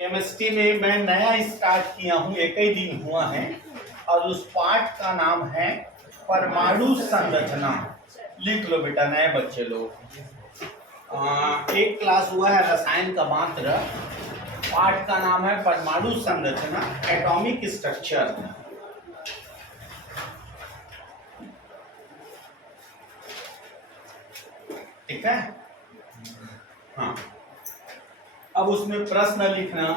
Chemistry में मैं नया स्टार्ट किया हूँ, एक ही दिन हुआ है और उस पाठ का नाम है परमाणु संरचना। लिख लो बेटा नए बच्चे लोग। एक क्लास हुआ है रसायन का मात्र। पाठ का नाम है परमाणु संरचना, एटॉमिक स्ट्रक्चर। ठीक है। हाँ, अब उसमें प्रश्न लिखना,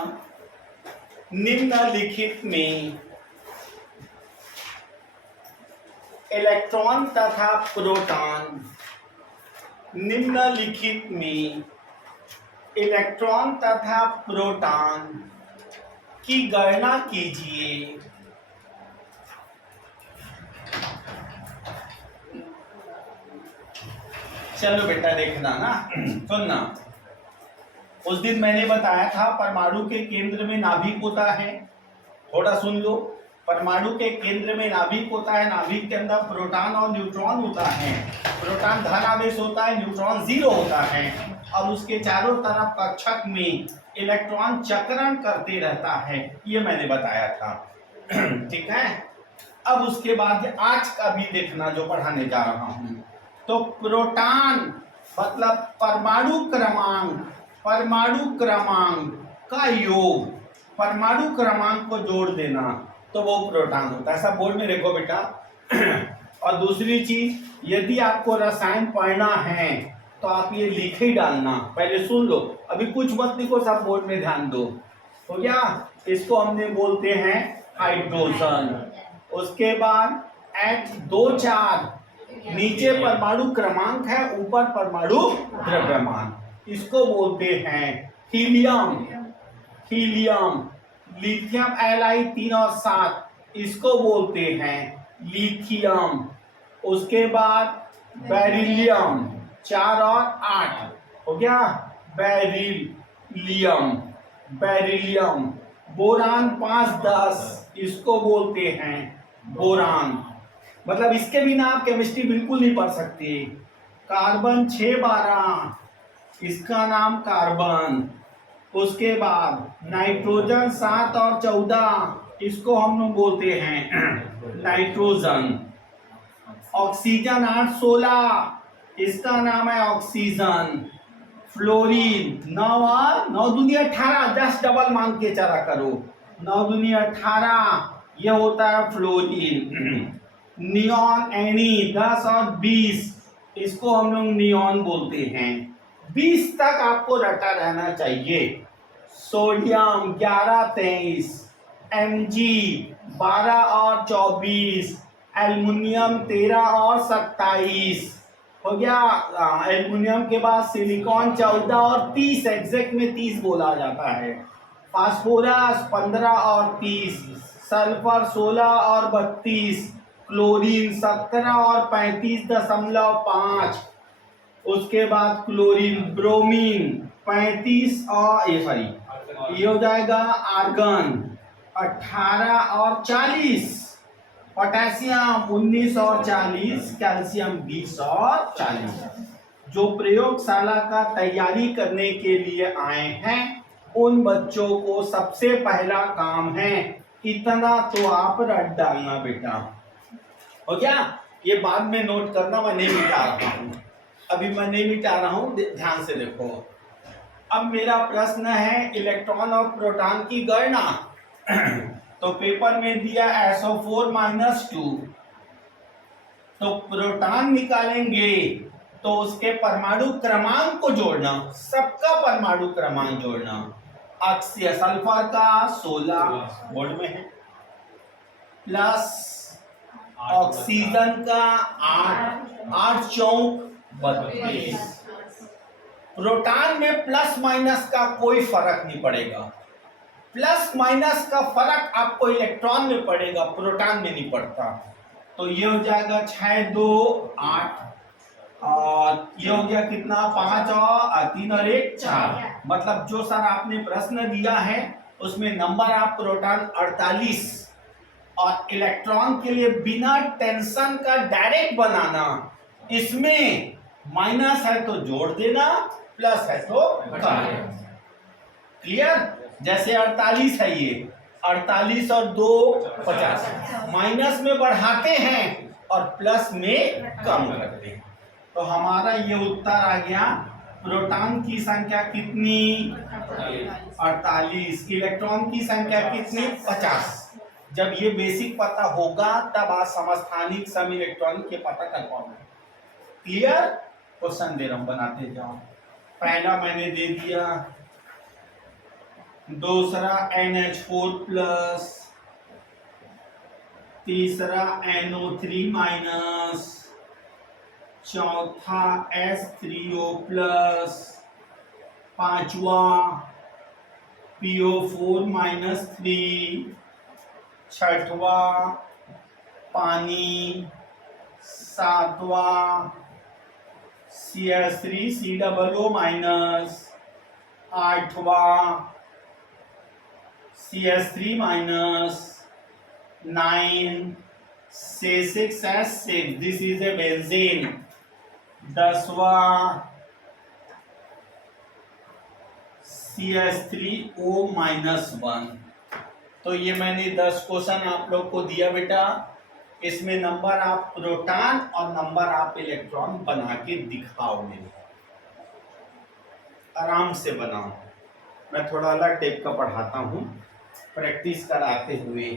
निम्नलिखित में इलेक्ट्रॉन तथा प्रोटॉन, निम्नलिखित में इलेक्ट्रॉन तथा प्रोटॉन की गणना कीजिए। चलो बेटा देखना ना, सुनना। उस दिन मैंने बताया था परमाणु के केंद्र में नाभिक होता है। थोड़ा सुन लो। परमाणु के केंद्र में नाभिक होता है, नाभिक के अंदर प्रोटॉन और न्यूट्रॉन होता है। प्रोटॉन धन आवेश होता है, न्यूट्रॉन जीरो होता है और उसके चारों तरफ कक्षक में इलेक्ट्रॉन चक्रण करते रहता है। ये मैंने बताया था। ठीक है। अब उसके बाद आज का भी देखना जो पढ़ाने जा रहा हूं। तो प्रोटॉन मतलब परमाणु क्रमांक का योग, परमाणु क्रमांक को जोड़ देना तो वो प्रोटॉन होता है। सब बोर्ड में देखो बेटा। और दूसरी चीज, यदि आपको रसायन पढ़ना है तो आप ये लिख ही डालना। पहले सुन लो, अभी कुछ मत लिखो, सब बोर्ड में ध्यान दो। हो गया। इसको हमने बोलते हैं हाइड्रोजन। उसके बाद H2 नीचे परमाणु क्रमांक है, ऊपर परमाणु द्रव्यमान, इसको बोलते हैं हीलियम। लिथियम Li 3 और 7, इसको बोलते हैं लिथियम। उसके बाद बेरिलियम 4 और 8, हो गया बेरिलियम। बोरान 5 10, इसको बोलते हैं बोरान। मतलब इसके बिना आप केमिस्ट्री बिल्कुल नहीं पढ़ सकते। कार्बन 6 12, इसका नाम कार्बन। उसके बाद नाइट्रोजन 7 और 14, इसको हम लोग बोलते हैं नाइट्रोजन। ऑक्सीजन 8 16, इसका नाम है ऑक्सीजन। फ्लोरीन 9 और 9 दूनी 18, 10 डबल मांग के चला करो। 9 दूनी 18, ये होता है फ्लोरीन। नियॉन Na 10 और 20, इसको हम लोग नियॉन बोलते हैं। 20 तक आपको रटा रहना चाहिए। सोडियम 11 23, Mg 12 और 24, एल्युमिनियम 13 और 27, हो गया। एल्युमिनियम के बाद सिलिकॉन 14 और 30, एग्जैक्ट में 30 बोला जाता है। फास्फोरस 15 और 30, सल्फर 16 और 32, क्लोरीन 17 और 35.5, उसके बाद क्लोरीन। ब्रोमीन 35 और ये हो जाएगा आर्गन 18 और 40, पोटेशियम 19 और 40, कैल्शियम 20 और 40। जो प्रयोगशाला का तैयारी करने के लिए आए हैं उन बच्चों को सबसे पहला काम है इतना तो आप रट डालना बेटा। हो गया। ये बाद में नोट करना, मैं नहीं मिटा रहा हूं, अभी मैं नहीं मिटा रहा हूं, ध्यान से देखो। अब मेरा प्रश्न है इलेक्ट्रॉन और प्रोटॉन की गणना। तो पेपर में दिया SO4 - 2, तो प्रोटॉन निकालेंगे तो उसके परमाणु क्रमांक को जोड़ना, सबका परमाणु क्रमांक जोड़ना। अक्षीय सल्फर का 16 बोर्ड में है, प्लस ऑक्सीजन का 8 चौक 32। प्रोटॉन में प्लस माइनस का कोई फर्क नहीं पड़ेगा। प्लस माइनस का फर्क आपको इलेक्ट्रॉन में पड़ेगा, प्रोटॉन में नहीं पड़ता। तो ये हो जाएगा 6 2 8 और ये हो गया कितना 5 और 3 और 1 4। मतलब जो सर आपने प्रश्न दिया है उसमें नंबर आप प्रोटॉन 48 और इलेक्ट्रॉन के लिए बिना टेंशन का डायरेक्ट बनाना। इसमें माइनस है तो जोड़ देना, प्लस है तो घटा देना। क्लियर। जैसे 48 है ये, 48 और 2 50, माइनस में बढ़ाते हैं और प्लस में कम करते हैं। तो हमारा ये उत्तर आ गया, प्रोटॉन की संख्या कितनी 48, इलेक्ट्रॉन की संख्या कितनी 50। जब ये बेसिक पता होगा तब आप समस्थानिक सम इलेक्ट्रॉनिक के पता कर पाओगे। क्लियर? क्वेश्चन दे रहा हूं, बनाते जाओ। पहला मैंने दे दिया, दूसरा NH4 प्लस, तीसरा NO3 माइनस, चौथा H3O प्लस, पांचवा PO4 माइनस 3, छठवा पानी, सातवा CH3COO माइनस, आठवा CH3 minus, 9 C6H6, this is a benzene. 10वां CH3O माइनस 1। तो ये मैंने 10 क्वेश्चन आप लोग को दिया बेटा। इसमें नंबर आप प्रोटॉन और नंबर आप इलेक्ट्रॉन बना के दिखाओगे, आराम से बनाओ। मैं थोड़ा अलग टाइप का पढ़ाता हूँ प्रैक्टिस कराते हुए।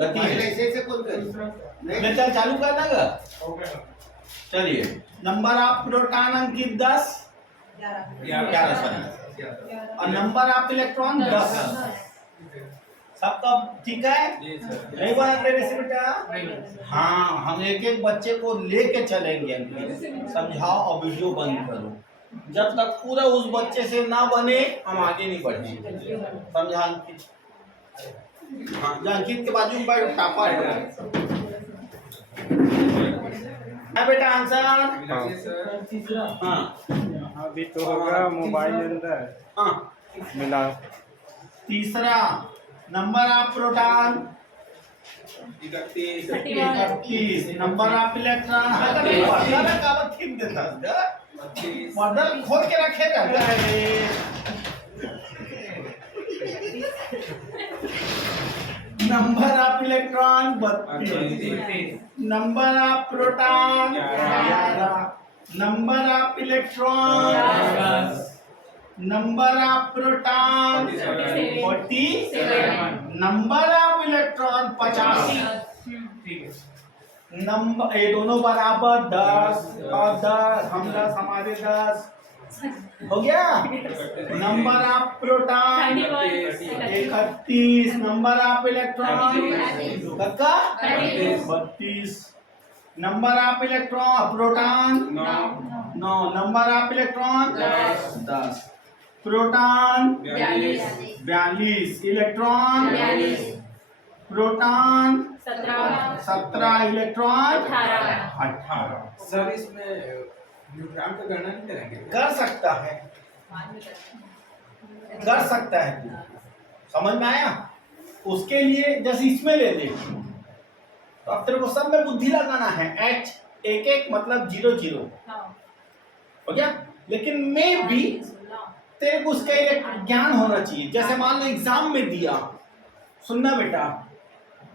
गति है। ऐसे कौन कर मैं चल चालू करना गा। चलिए, नंबर ऑफ प्रोटॉन अंकित 10, 11 और नंबर ऑफ इलेक्ट्रॉन 10। सबका ठीक है? नहीं बनाते वैसे बेटा? हाँ, हम एक एक बच्चे को लेके चलेंगे, समझाओ और वीडियो बंद करो। जब तक पूरा उस बच्चे से ना बने हम आगे नहीं बढ़ेंगे। समझा अंकित? हाँ, अंकित के बाजू में बैठ, टापर है बेटा। आंसर हाँ, अभी तो होगा मोबाइल अंदर हाँ। मिला। तीसरा, number of proton 31 number of electron model खोल के रखेगा। Number of electron 32, number of proton 11, number of electron 10, number of proton 47, number of electron 85। Number ये दोनों बराबर 10 और 10, हम 10 हमारे 10 हो गया। Number of proton 31, number of electron 32, number of electron proton 9, number of electron 10, proton 42, electron proton 17, electron 18। Sir इसमें neutron का गणना नहीं करेंगे? कर सकता है, कर सकता है तू, समझ में आया? उसके लिए जैसे इसमें ले ले तो अब तेरे को सब में बुद्धि लगाना है। H एक एक मतलब 0 0 हो गया। लेकिन में भी तेरे को उसका एक ज्ञान होना चाहिए। जैसे मान लो एग्जाम में दिया, सुनना बेटा,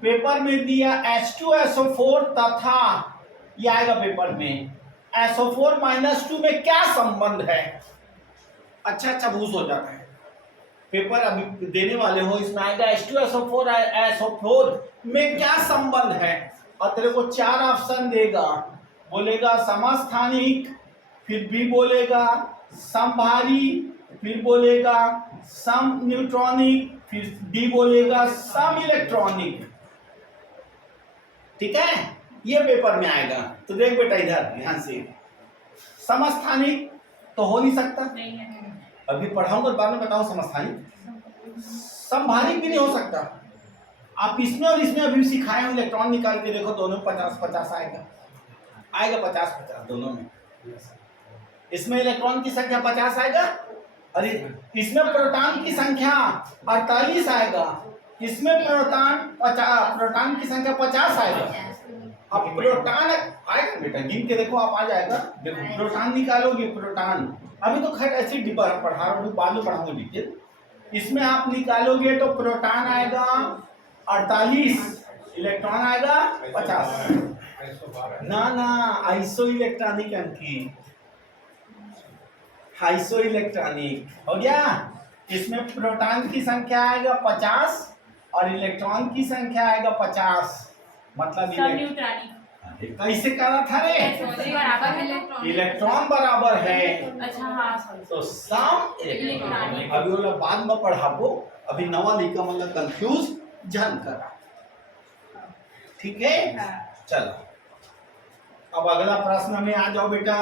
पेपर में दिया H2SO4 तथा ये आएगा पेपर में SO4 -2 में क्या संबंध है। अच्छा अच्छा भूस हो जाता है। पेपर अभी देने वाले हो, इसमें आएगा H2SO4 SO4 में क्या संबंध है और तेरे को 4 ऑप्शन देगा। बोलेगा समस्थानिक, फिर बी बोलेगा समभारी, फिर बोलेगा सम न्यूट्रॉनिक, फिर डी बोलेगा सम इलेक्ट्रॉनिक। ठीक है, ये पेपर में आएगा। तो देख बेटा इधर ध्यान से, समस्थानिक तो हो नहीं सकता, अभी पढ़ाऊंगा बाद में बताऊं। समस्थानिक समभारिक भी नहीं हो सकता। आप इसमें और इसमें अभी सिखाए हो, इलेक्ट्रॉन निकाल के देखो, दोनों 50-50 आएगा, आएगा 50-50 दोनों में। इसमें इलेक्ट्रॉन की संख्या 50 आएगा और इसमें प्रोटॉन की संख्या 48 आएगा। इसमें प्रोटॉन की संख्या 50 आएगा। अब प्रोटॉन आएगा बेटा, गिन के देखो, आप आ जाएगा। देखो प्रोटॉन निकालोगे, प्रोटॉन अभी तो खैर ऐसे पढ़ा रहा हूँ, बाद में पढ़ाऊंगा डिटेल। इसमें आप निकालोगे तो प्रोटॉन आएगा 48, इलेक्ट्रॉन आएगा 50। ना ना, आइसो इलेक्ट्रॉनिक अंकी, आइसो इलेक्ट्रॉनिक हो गया। इसमें प्रोटॉन की संख्या आएगा 50 और इलेक्ट्रॉन की संख्या आएगा 50, मतलब कैसे करा था रे? इलेक्ट्रॉन बराबर है। अच्छा हाँ, तो सम इलेक्ट्रॉनिक अभी वो लोग बाद में पढ़ाबो, अभी नवा लिखा मतलब कंफ्यूज जन करा। ठीक है, चलो अब अगला प्रश्न में आ जाओ बेटा।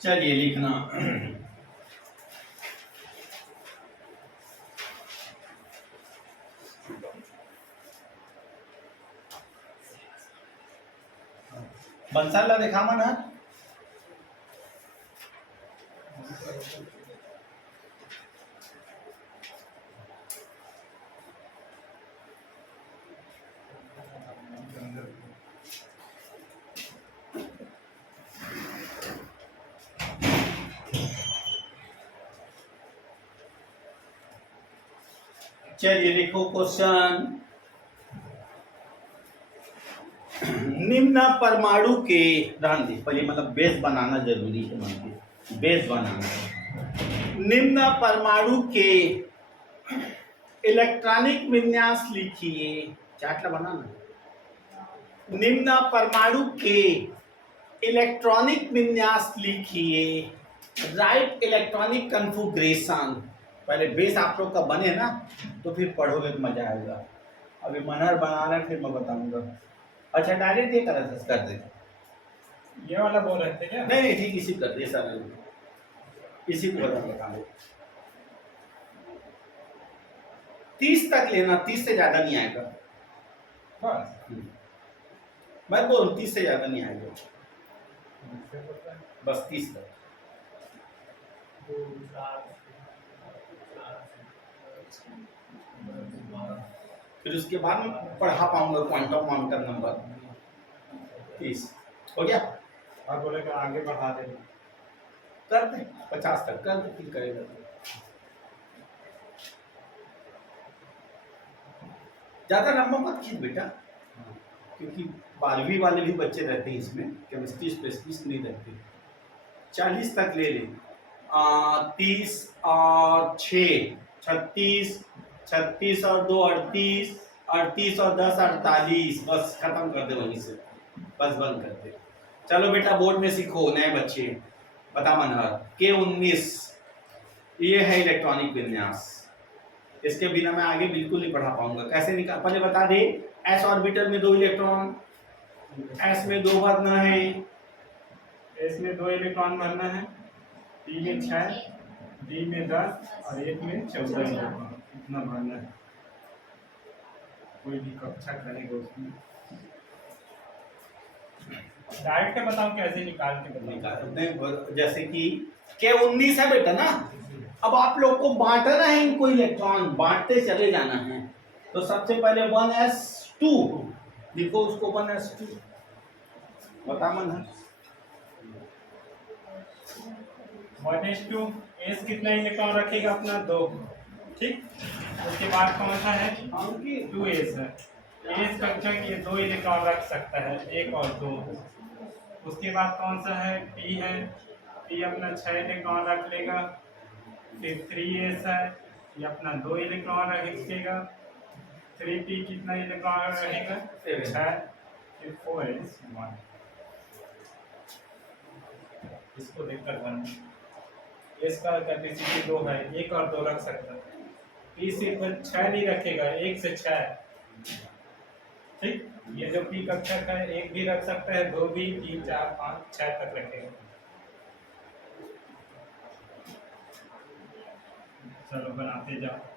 चलिए लिखना, बंसाला देखा मन है। चलिए लिखो क्वेश्चन निम्न परमाणु के रहन दे पहले मतलब बेस बनाना जरूरी है मानते बेस बनाना निम्न परमाणु के इलेक्ट्रॉनिक विन्यास लिखिए चार्ट बनाना निम्न परमाणु के इलेक्ट्रॉनिक विन्यास लिखिए राइट इलेक्ट्रॉनिक कन्फिग्रेशन पहले बेस आप लोग का बने ना तो फिर पढ़ोगे तो मजा आएगा अभी मनहर बनाना है फिर मैं बताऊंगा अच्छा डायरेक्ट ये कर दे ये वाला बोल रहे थे क्या? नहीं नहीं ठीक इसी कर दे सर इसी को बता दो 30 तक लेना 30 से ज्यादा नहीं आएगा बस मैं बोल 30 से ज्यादा नहीं आएगा बस 30 तक फिर उसके बाद मैं पढ़ा पाऊंगा क्वांटम क्वांटम नंबर 30 हो गया और बोलेगा आगे बढ़ा देना कर दे 50 तक कर दे फिर करेगा ज्यादा लंबा मत खींच बेटा क्योंकि 12वीं वाले भी बच्चे रहते हैं इसमें केमिस्ट्री स्पेशलिस्ट नहीं रहते 40 तक ले ले 30 और 6 36 36 और 2 38 38 और 10 48 बस खत्म कर दे वहीं से बस बंद कर दे चलो बेटा बोर्ड में सीखो नए बच्चे बता मनहर K19 ये है इलेक्ट्रॉनिक विन्यास इसके बिना मैं आगे बिल्कुल नहीं पढ़ा पाऊंगा कैसे निकाल पहले बता दे s ऑर्बिटल में 2 इलेक्ट्रॉन s में 2 भरना है S में 2 इलेक्ट्रॉन भरना है P में 6 D में 10 और 1 में 14 इलेक्ट्रॉन इतना भरना है कोई भी कक्षा करेगा उसमें डायरेक्ट बताओ कैसे निकाल के बताओ जैसे कि K19 है बेटा ना अब आप लोग को बांटना है इनको इलेक्ट्रॉन बांटते चले जाना है तो सबसे पहले 1s2 लिखो उसको 1s2 बता मन है 1s2 S कितना इलेक्ट्रॉन रखेगा अपना 2 ठीक उसके बाद कौन सा है 2s है S कक्षा के 2 इलेक्ट्रॉन रख सकता है 1 और 2 उसके बाद कौन सा है P है P अपना 6 इलेक्ट्रॉन रख लेगा फिर 3s है ये अपना 2 इलेक्ट्रॉन रखेगा 3p कितना इलेक्ट्रॉन रहेगा 6 फिर 4s 1 इसको देखकर 1 s का कैपेसिटी 2 है 1 और 2 रख सकता है p सिर्फ 6 नहीं रखेगा 1 से 6 ठीक ये जो p कक्षक है 1 भी रख सकता है 2 भी 3 4 5 6 तक रखेगा चलो बनाते जाओ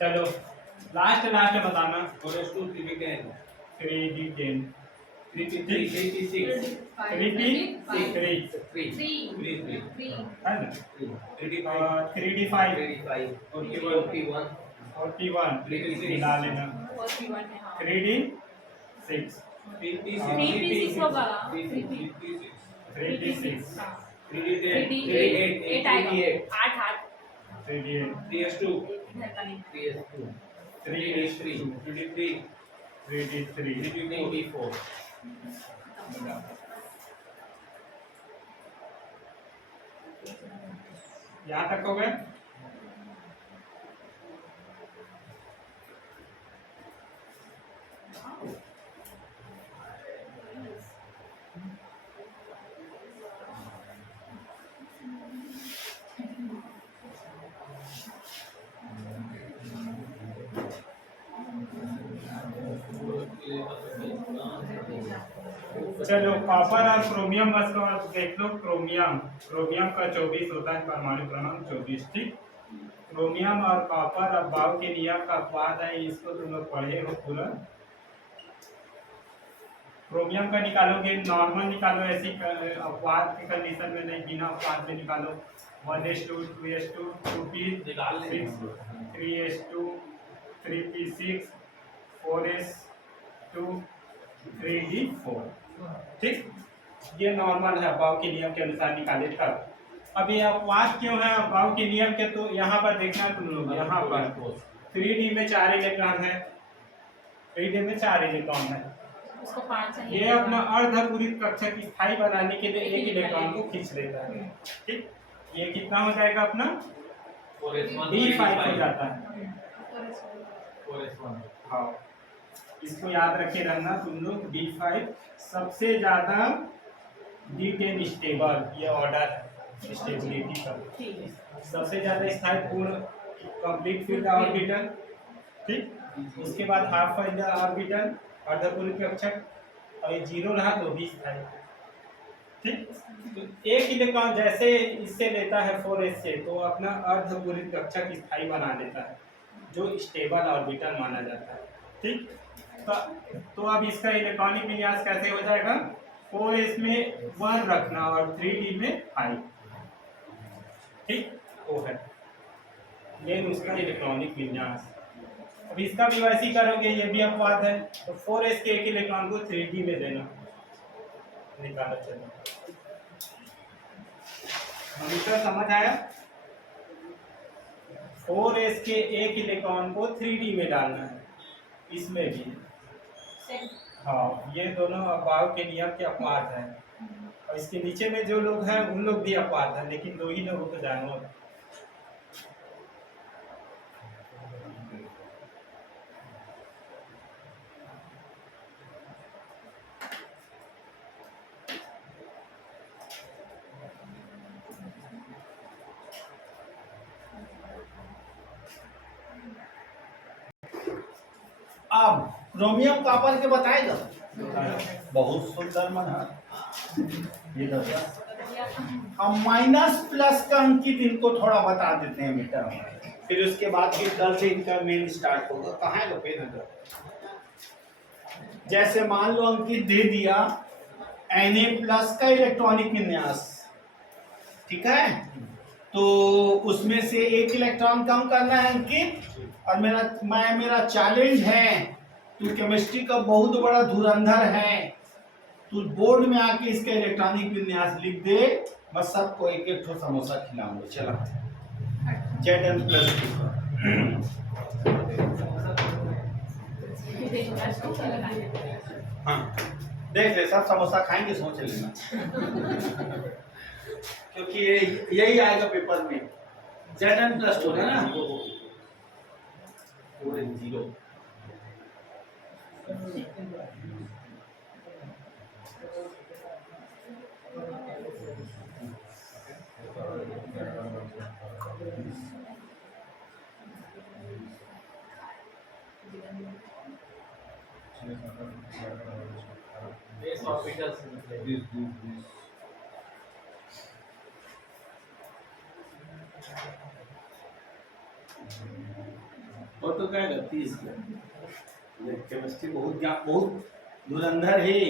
चलो लास्ट बताना 3D10 3D10 3P6 है ना 3D5 3D5 3D5 41 41 मिला लेना 41 है हाँ 3D 6 3D6 होगा 3D6 हाँ 3D 8 आएगा 8 3D8 3S2 इधर का नहीं 3S2 3D3 3D3 3D3 3D4 यहाँ तक हो गए चलो कॉपर और क्रोमियम बस का देख लो क्रोमियम का 24 होता है परमाणु क्रमांक 24 ठीक क्रोमियम और कॉपर अब बाव के नियम का अपवाद है इसको तुम लोग पढ़े हो पूरा क्रोमियम का निकालोगे नॉर्मल निकालो ऐसी अपवाद की कंडीशन में नहीं बिना अपवाद में निकालो 1s2 2s2 2p6 3s2 3p6 4s2 3d4 ठीक ये नॉर्मल है अभाव के नियम के अनुसार निकाले तब अब ये अपवाद क्यों है अभाव के नियम के तो यहाँ पर देखना तुम लोग यहाँ पर 3d में 4 इलेक्ट्रॉन है 3d में 4 इलेक्ट्रॉन है उसको 5 चाहिए ये अपना अर्धपूरित कक्षा की स्थायी बनाने के लिए एक इलेक्ट्रॉन को खींच लेता है ठीक ये कितना हो जाएगा अपना D5 हो जाता है 4S1 हाँ इसको याद रखे रहना तुम लोग D5 सबसे ज्यादा D10 स्टेबल ये ऑर्डर है स्टेबिलिटी का ठीक है सबसे ज्यादा स्थायी पूर्ण कंप्लीट फील्ड ऑर्बिटल ठीक उसके बाद हाफ फील्ड ऑर्बिटल अर्धपूरित कक्षक और ये 0 रहा तो भी स्थायी ठीक तो एक इलेक्ट्रॉन जैसे इससे लेता है 4s से तो अपना अर्धपूरित कक्षक स्थायी बना लेता है जो स्टेबल ऑर्बिटल माना जाता है ठीक तो अब इसका इलेक्ट्रॉनिक विन्यास कैसे हो जाएगा 4s में 1 रखना और 3d में 5 ठीक वो है ये उसका इलेक्ट्रॉनिक विन्यास अब इसका भी वैसे ही करोगे ये भी अपवाद है तो 4s के एक इलेक्ट्रॉन को 3d में देना निकालो चलो हमेशा समझ आया 4s के एक इलेक्ट्रॉन को 3d में डालना है इसमें भी हाँ ये दोनों अभाव के नियम के अपवाद हैं और इसके नीचे में जो लोग हैं उन लोग भी अपवाद हैं लेकिन 2 ही लोगों को जानो अब क्रोमियम कॉपर के बताएगा बहुत सुंदर मन है ये हम माइनस प्लस का अंकित इनको थोड़ा बता देते हैं बेटा फिर उसके बाद फिर कल से इनका मेन स्टार्ट होगा कहाँ है पेन अगर जैसे मान लो अंकित दे दिया Na+ का इलेक्ट्रॉनिक विन्यास ठीक है तो उसमें से एक इलेक्ट्रॉन कम करना है अंकित और मेरा चैलेंज है तू केमिस्ट्री का बहुत बड़ा धुरंधर है तू बोर्ड में आके इसका इलेक्ट्रॉनिक विन्यास लिख दे बस सबको एक एक ठो समोसा खिलाऊंगा चला Zn+2 हाँ देख ले सब समोसा खाएंगे सोच लेना क्योंकि ये यही आएगा पेपर में Zn+2 है ना 4 Base orbitals this. और तो क्या गलती इसकी केमिस्ट्री बहुत धुरंधर है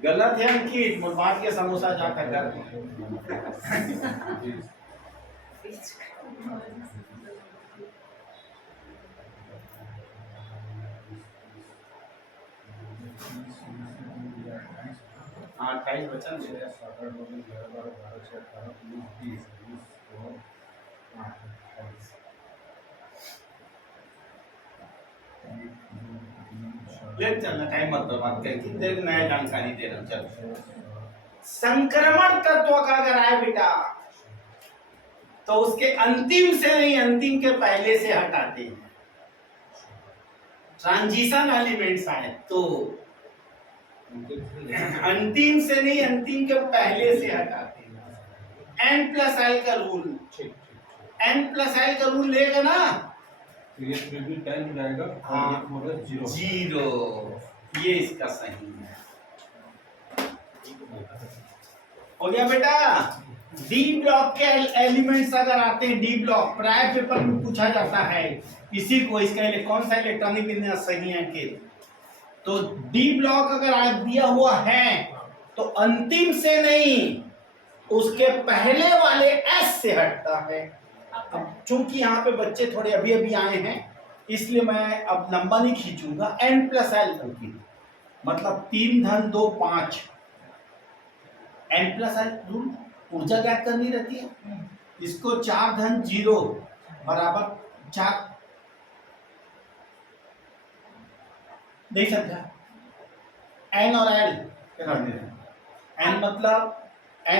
गलत है अंकित बांट के समोसा जाकर घर 28 बचा नहीं। 7 8 9 10 11 12 13 14 15 20 21 22 ले चलना, टाइम मत बर्बाद कर, कितनी देर नया जानकारी दे रहा हूं। चल, संक्रमण तत्व का अगर आए बेटा तो उसके अंतिम से नहीं, अंतिम के पहले से हटाते हैं। ट्रांजिशन एलिमेंट्स आए तो अंतिम से नहीं, अंतिम के पहले से हटाते हैं। n+l का रूल, n+l का रूल लेगा ना, तो ये 3 भी 10 हो जाएगा हाँ, और ये 0 0। ये इसका सही है। हो गया बेटा। डी ब्लॉक के एलिमेंट्स अगर आते हैं, डी ब्लॉक प्राय पेपर में पूछा जाता है इसी को, इसका कौन सा इलेक्ट्रॉनिक विन्यास सही है के, तो डी ब्लॉक अगर आज दिया हुआ है तो अंतिम से नहीं, उसके पहले वाले एस से हटता है। अब चूंकि यहाँ पे बच्चे थोड़े अभी अभी आए हैं, इसलिए मैं अब लंबा नहीं खींचूंगा। n+l की मतलब 3 धन 2 5, n+l रूल ऊर्जा ज्ञात करनी रहती है। इसको 4 धन 0 बराबर 4 नहीं समझा। n और l n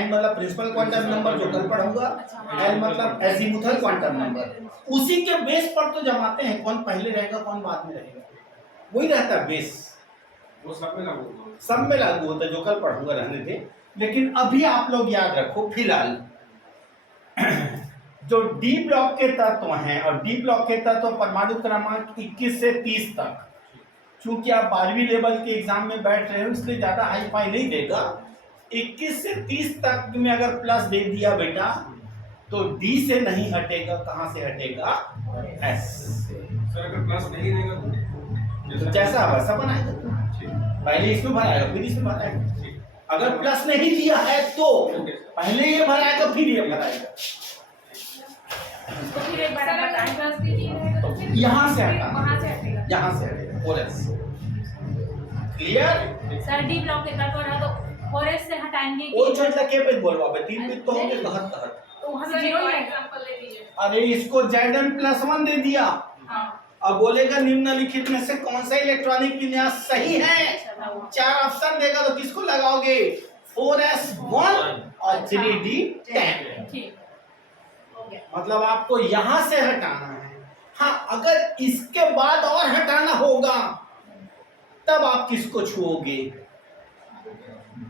मतलब प्रिंसिपल क्वांटम नंबर जो कल पढ़ूंगा, l मतलब एजीमुथल क्वांटम नंबर। उसी के बेस पर तो जमाते हैं, कौन पहले रहेगा कौन बाद में रहेगा, वही रहता है बेस। वो सब में लागू होगा। सब में लागू होता है, जो कल पढ़ूंगा रहने दे। लेकिन अभी आप लोग याद रखो फिलहाल जो डी ब्लॉक के तत्व हैं, और डी ब्लॉक के तत्व परमाणु क्रमांक 21 से 30 तक, चूंकि आप 12वीं लेवल के एग्जाम में बैठ रहे हो इसलिए ज्यादा हाई फाई नहीं देगा। 21 से 30 तक में अगर प्लस दे दिया बेटा तो डी से नहीं हटेगा, कहां से हटेगा, एस से। सर अगर प्लस नहीं देगा तो जैसा वैसा बनाएगा, पहले इसमें भराएगा फिर इसमें भराएगा। अगर प्लस नहीं दिया है तो पहले ये भराएगा फिर ये भराएगा। उसको फिर एक बार आप बताएं, प्लस दीजिएगा तो फिर यहाँ से हटा, वहाँ से हटेगा। यहाँ से हटेगा, और S. Clear? Sir D block के तत्व रहा तो और एस से हटाएंगे कि- वो छोटा के पे बोलवा बे, 3 पे तो होंगे कहत कहत। तो वहाँ से 0 एग्जांपल ले लीजिए। अरे इसको Zn+1 दे दिया, हाँ, अब बोलेगा निम्नलिखित में से कौन सा इलेक्ट्रॉनिक विन्यास सही है। 4 ऑप्शन देगा तो किसको लगाओगे, 4s1 और 3d10। ठीक हो गया। मतलब आपको यहां से हटाना है। हाँ, अगर इसके बाद और हटाना होगा तब आप किसको छुओगे,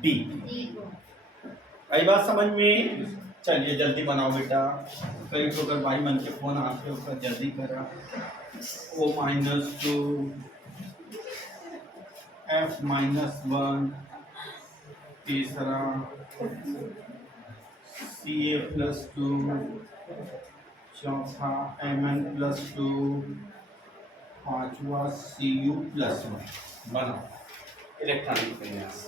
डी। आई बात समझ में? चलिए जल्दी बनाओ बेटा। कई तो अगर भाई मन के फोन आते हो जल्दी करा। O-2 F-1 तीसरा Ca+2 चौथा Mn+2 पांचवा Cu+1। बनाओ इलेक्ट्रॉनिक विन्यास।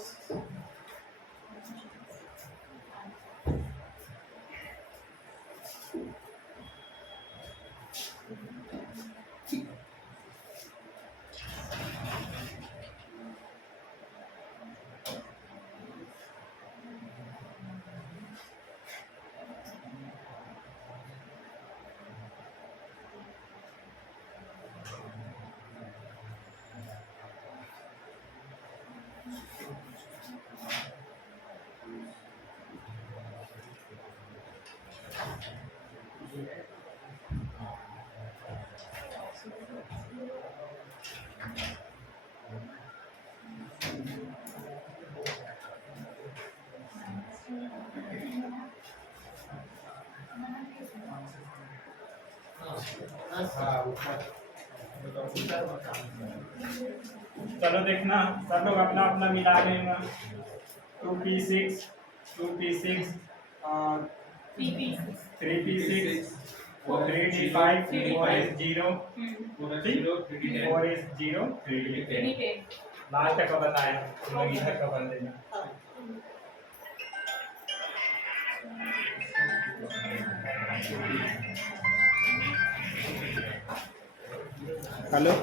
चलो देखना सब लोग अपना अपना मिला लेना। 2p6 2p6 3p6 3d5 4s0 4s0 3d10। Last का बताया, लोग इधर का बन देना। हेलो।